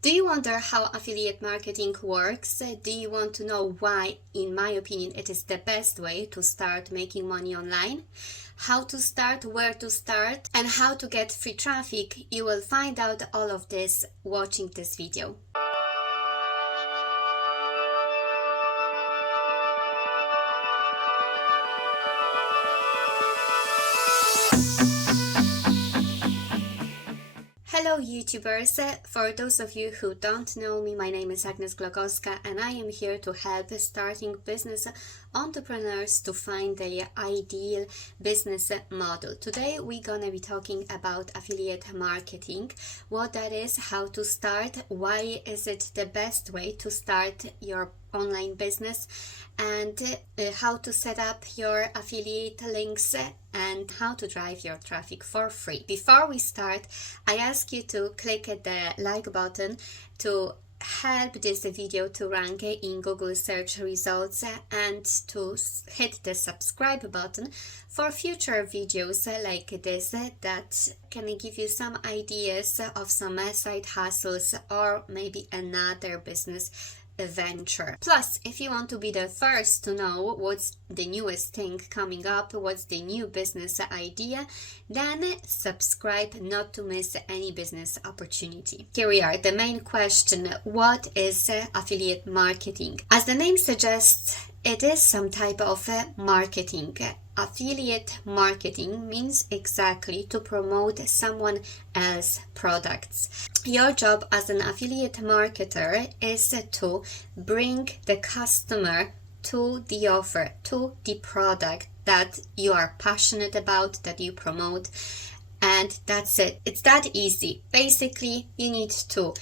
Do you wonder how affiliate marketing works? Do you want to know why, in my opinion, it is the best way to start making money online? How to start, where to start, and how to get free traffic? You will find out all of this watching this video. Hello YouTubers, for those of you who don't know me, my name is Agnes and I am here to help starting business entrepreneurs to find their ideal business model. Today we're gonna be talking about affiliate marketing, what that is, how to start, why is it the best way to start your online business, and how to set up your affiliate links and how to drive your traffic for free. Before we start, I ask you to click the like button to help this video to rank in Google search results and to hit the subscribe button for future videos like this that can give you some ideas of some side hustles or maybe another business venture. Plus, if you want to be the first to know what's the newest thing coming up, what's the new business idea, then subscribe not to miss any business opportunity. Here we are, the main question: what is affiliate marketing? As the name suggests, it is some type of marketing. Affiliate marketing means exactly to promote someone else's products. Your job as an affiliate marketer is to bring the customer to the offer, to the product that you are passionate about, that you promote, and that's it. It's that easy. Basically, you need to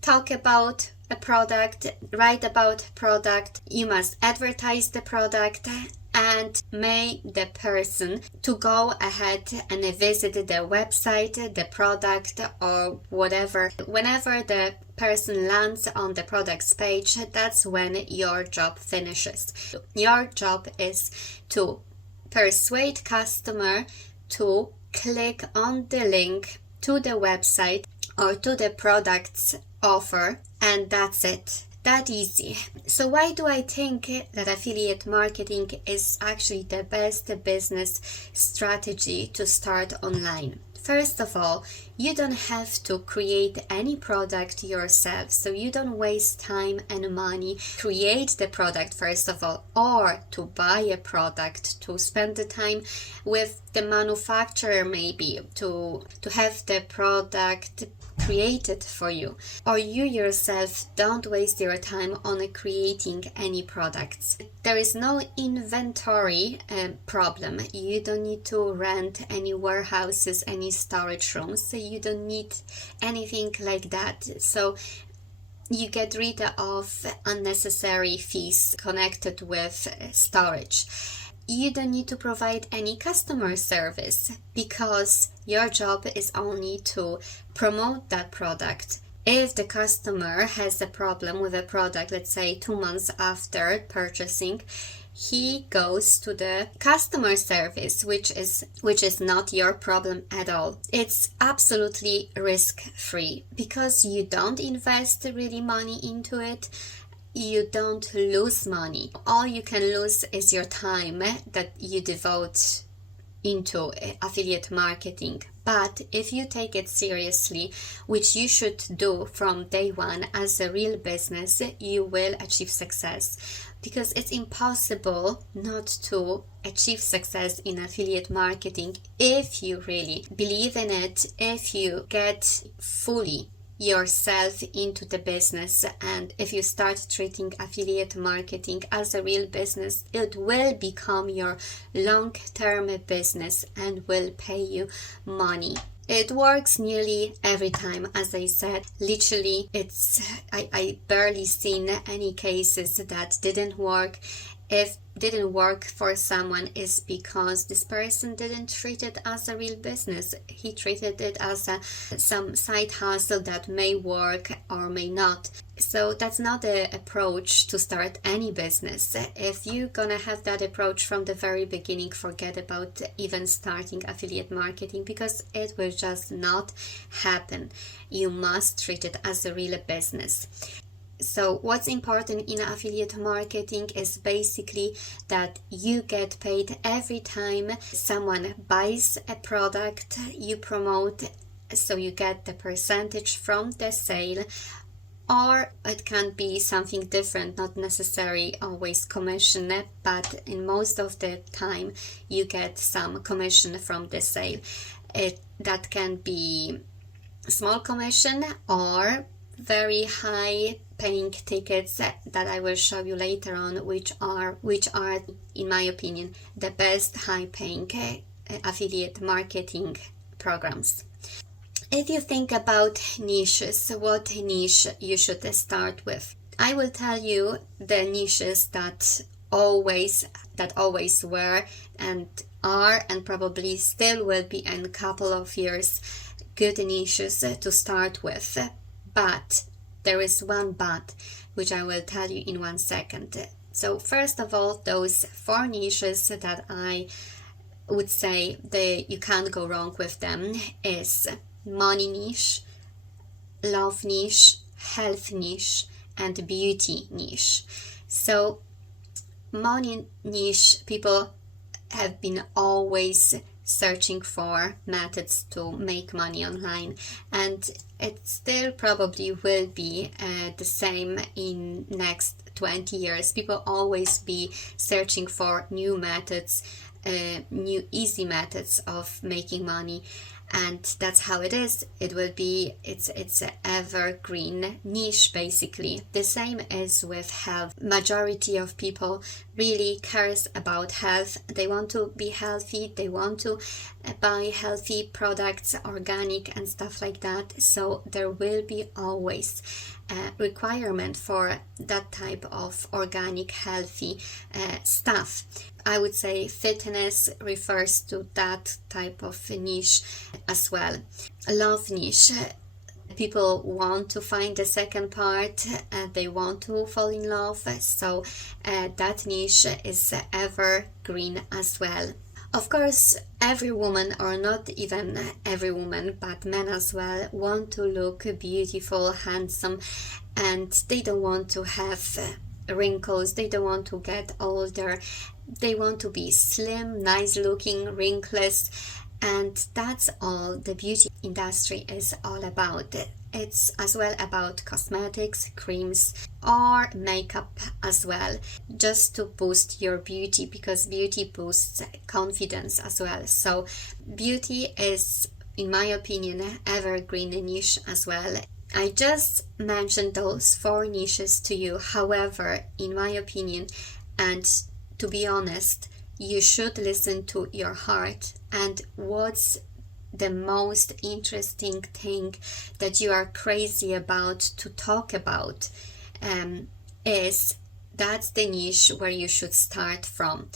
talk about a product, write about product, you must advertise the product, and make the person to go ahead and visit the website, the product, or whatever. Whenever the person lands on the product's page, that's when your job finishes. Your job is to persuade customer to click on the link to the website or to the product's offer, and that's it. That easy. So why do I think that affiliate marketing is actually the best business strategy to start online? First of all, you don't have to create any product yourself, so you don't waste time and money create the product first of all, or to buy a product, to spend the time with the manufacturer maybe to have the product created for you, or you yourself don't waste your time on creating any products. There is no inventory problem. You don't need to rent any warehouses, any storage rooms, so you don't need anything like that. So you get rid of unnecessary fees connected with storage. You don't need to provide any customer service because your job is only to promote that product. If the customer has a problem with a product, let's say 2 months after purchasing, he goes to the customer service, which is not your problem at all. It's absolutely risk-free because you don't invest really money into it. You don't lose money. All you can lose is your time that you devote into affiliate marketing. But if you take it seriously, which you should do from day one as a real business, you will achieve success, because it's impossible not to achieve success in affiliate marketing if you really believe in it, if you get fully yourself into the business, and if you start treating affiliate marketing as a real business, it will become your long-term business and will pay you money. It works nearly every time, as I said. Literally, I barely seen any cases that didn't work. If didn't work for someone is because this person didn't treat it as a real business. He treated it as some side hustle that may work or may not. So that's not the approach to start any business. If you're gonna have that approach from the very beginning, forget about even starting affiliate marketing, because it will just not happen. You must treat it as a real business. So what's important in affiliate marketing is basically that you get paid every time someone buys a product you promote, so you get the percentage from the sale, or it can be something different, not necessarily always commission, but in most of the time you get some commission from the sale. That can be small commission or very high paying tickets that I will show you later on, which are in my opinion the best high paying affiliate marketing programs. If you think about niches, what niche you should start with? I will tell you the niches that always were and are and probably still will be in a couple of years good niches to start with. But there is one but, which I will tell you in 1 second. So first of all, those 4 niches that I would say you can't go wrong with them is money niche, love niche, health niche, and beauty niche. So money niche, people have been always searching for methods to make money online, and it still probably will be the same in next 20 years. People always be searching for new methods, new easy methods of making money, and that's how it is. It will be, it's an evergreen niche basically. The same is with health. Majority of people really cares about health. They want to be healthy, they want to buy healthy products, organic and stuff like that. So there will be always a requirement for that type of organic healthy stuff. I would say fitness refers to that type of niche as well. Love niche, people want to find the second part, they want to fall in love, so that niche is evergreen as well. Of course, every woman, or not even every woman, but men as well, want to look beautiful, handsome, and they don't want to have wrinkles, they don't want to get older, they want to be slim, nice looking, wrinkless, and that's all the beauty industry is all about. It's as well about cosmetics, creams, or makeup as well, just to boost your beauty, because beauty boosts confidence as well. So beauty is, in my opinion, evergreen niche as well. I just mentioned those 4 niches to you. However, in my opinion, and to be honest, you should listen to your heart, and what's the most interesting thing that you are crazy about to talk about is that's the niche where you should start from.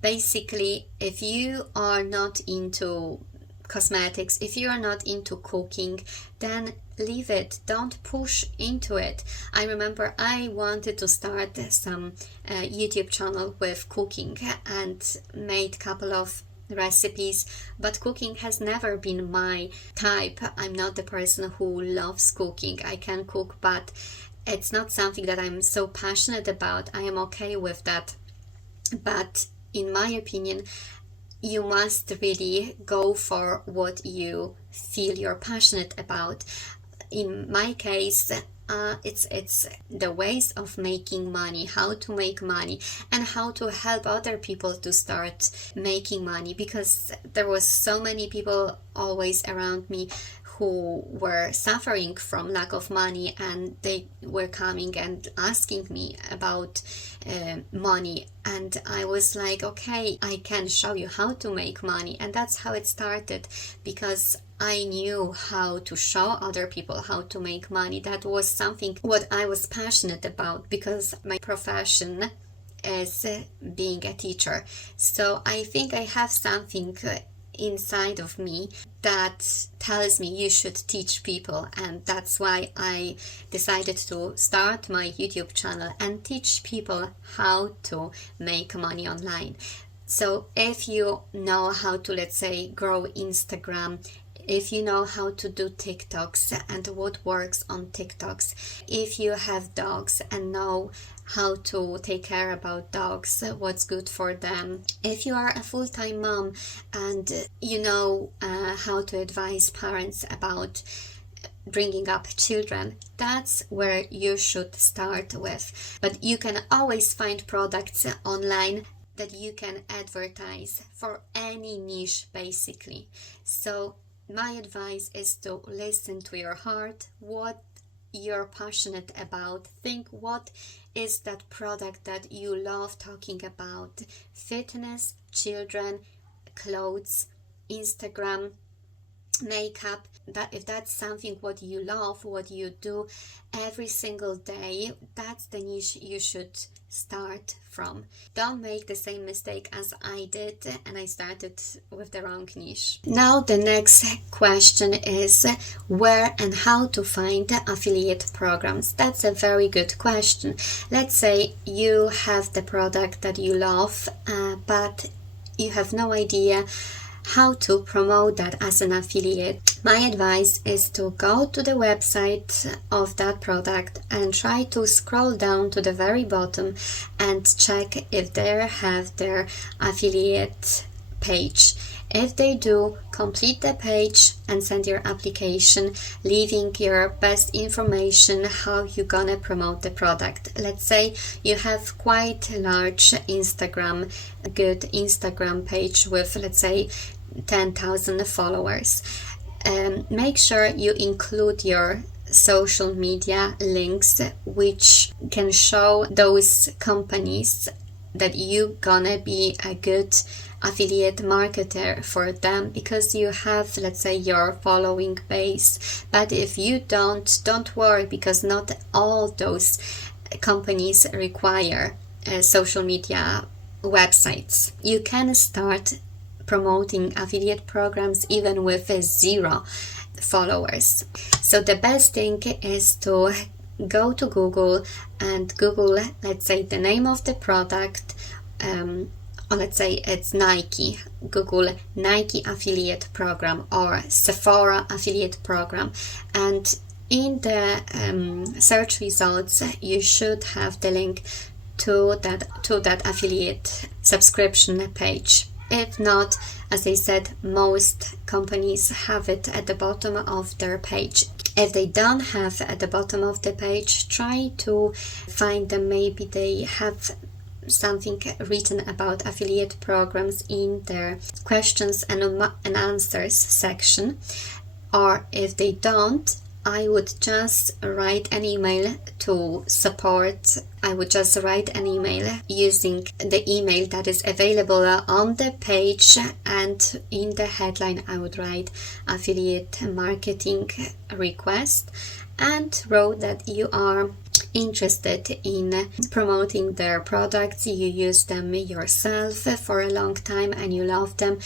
Basically, if you are not into cosmetics, if you are not into cooking, then leave it, don't push into it. I remember I wanted to start some YouTube channel with cooking and made couple of recipes, but cooking has never been my type. I'm not the person who loves cooking. I can cook, but it's not something that I'm so passionate about. I am okay with that, but in my opinion, you must really go for what you feel you're passionate about. In my case, it's the ways of making money, how to make money, and how to help other people to start making money, because there was so many people always around me who were suffering from lack of money, and they were coming and asking me about money, and I was like, okay, I can show you how to make money. And that's how it started, because I knew how to show other people how to make money. That was something what I was passionate about, because my profession is being a teacher. So I think I have something inside of me that tells me you should teach people, and that's why I decided to start my YouTube channel and teach people how to make money online. So if you know how to, let's say, grow Instagram, if you know how to do TikToks and what works on TikToks, if you have dogs and know how to take care about dogs, what's good for them, if you are a full-time mom and you know how to advise parents about bringing up children, that's where you should start with. But you can always find products online that you can advertise for any niche, basically. So my advice is to listen to your heart, what you're passionate about. Think what is that product that you love talking about. Fitness, children, clothes, Instagram, makeup. That if that's something what you love, what you do every single day, that's the niche you should start from. Don't make the same mistake as I did, and I started with the wrong niche. Now the next question is where and how to find affiliate programs. That's a very good question. Let's say you have the product that you love, but you have no idea how to promote that as an affiliate. My advice is to go to the website of that product and try to scroll down to the very bottom and check if they have their affiliate page. If they do, complete the page and send your application, leaving your best information how you're gonna promote the product. Let's say you have quite a large good Instagram page with, let's say, 10,000 followers. Make sure you include your social media links, which can show those companies that you gonna be a good affiliate marketer for them, because you have, let's say, your following base. But if you don't worry, because not all those companies require social media websites. You can start promoting affiliate programs even with 0 followers. So the best thing is to go to Google and Google, let's say, the name of the product, or let's say it's Nike. Google Nike affiliate program or Sephora affiliate program, and in the search results you should have the link to that affiliate subscription page. If not, as I said, most companies have it at the bottom of their page. If they don't have at the bottom of the page, try to find them. Maybe they have something written about affiliate programs in their questions and answers section. Or if they don't, I would just write an email to support. I would just write an email using the email that is available on the page, and in the headline I would write affiliate marketing request and wrote that you are interested in promoting their products, you use them yourself for a long time and you love them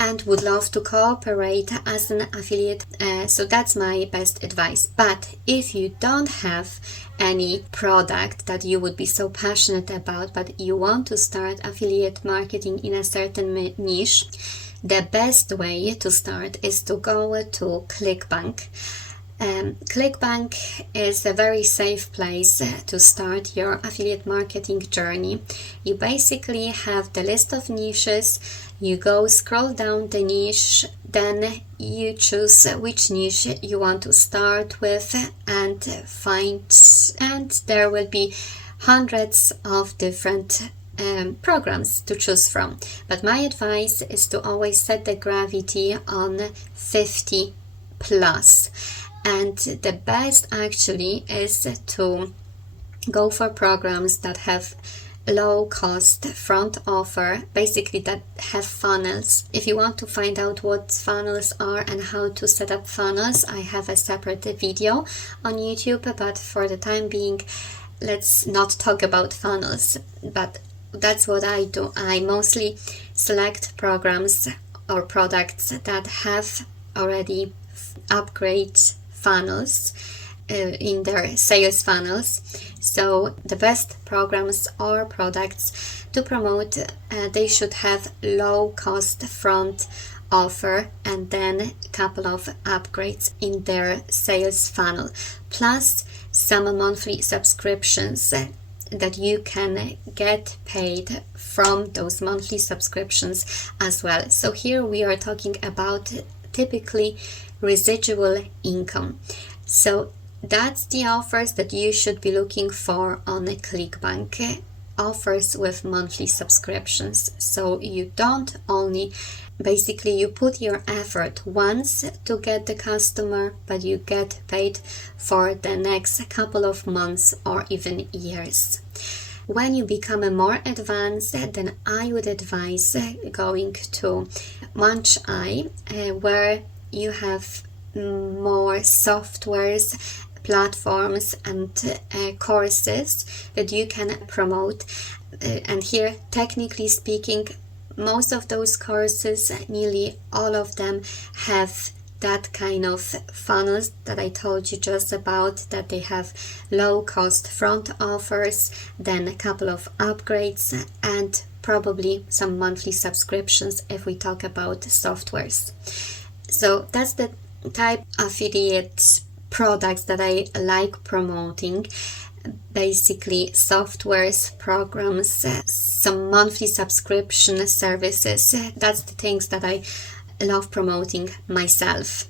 and would love to cooperate as an affiliate. So that's my best advice. But if you don't have any product that you would be so passionate about, but you want to start affiliate marketing in a certain niche, the best way to start is to go to ClickBank. ClickBank is a very safe place to start your affiliate marketing journey. You basically have the list of niches, you go scroll down the niche, then you choose which niche you want to start with and there will be hundreds of different programs to choose from. But my advice is to always set the gravity on 50 plus. And the best actually is to go for programs that have low cost front offer, basically that have funnels. If you want to find out what funnels are and how to set up funnels, I have a separate video on YouTube, but for the time being, let's not talk about funnels. But that's what I do. I mostly select programs or products that have already upgrade funnels in their sales funnels. So the best programs or products to promote, they should have low cost front offer and then a couple of upgrades in their sales funnel, plus some monthly subscriptions that you can get paid from those monthly subscriptions as well. So here we are talking about typically residual income. So that's the offers that you should be looking for on a ClickBank, offers with monthly subscriptions. So you don't only, basically you put your effort once to get the customer, but you get paid for the next couple of months or even years. When you become a more advanced, then I would advise going to Munch Eye, where you have more softwares, platforms and courses that you can promote. And here, technically speaking, most of those courses, nearly all of them, have that kind of funnels that I told you just about, that they have low cost front offers, then a couple of upgrades, and probably some monthly subscriptions if we talk about softwares. So that's the type of affiliate products that I like promoting. Basically softwares, programs, some monthly subscription services. That's the things that I love promoting myself.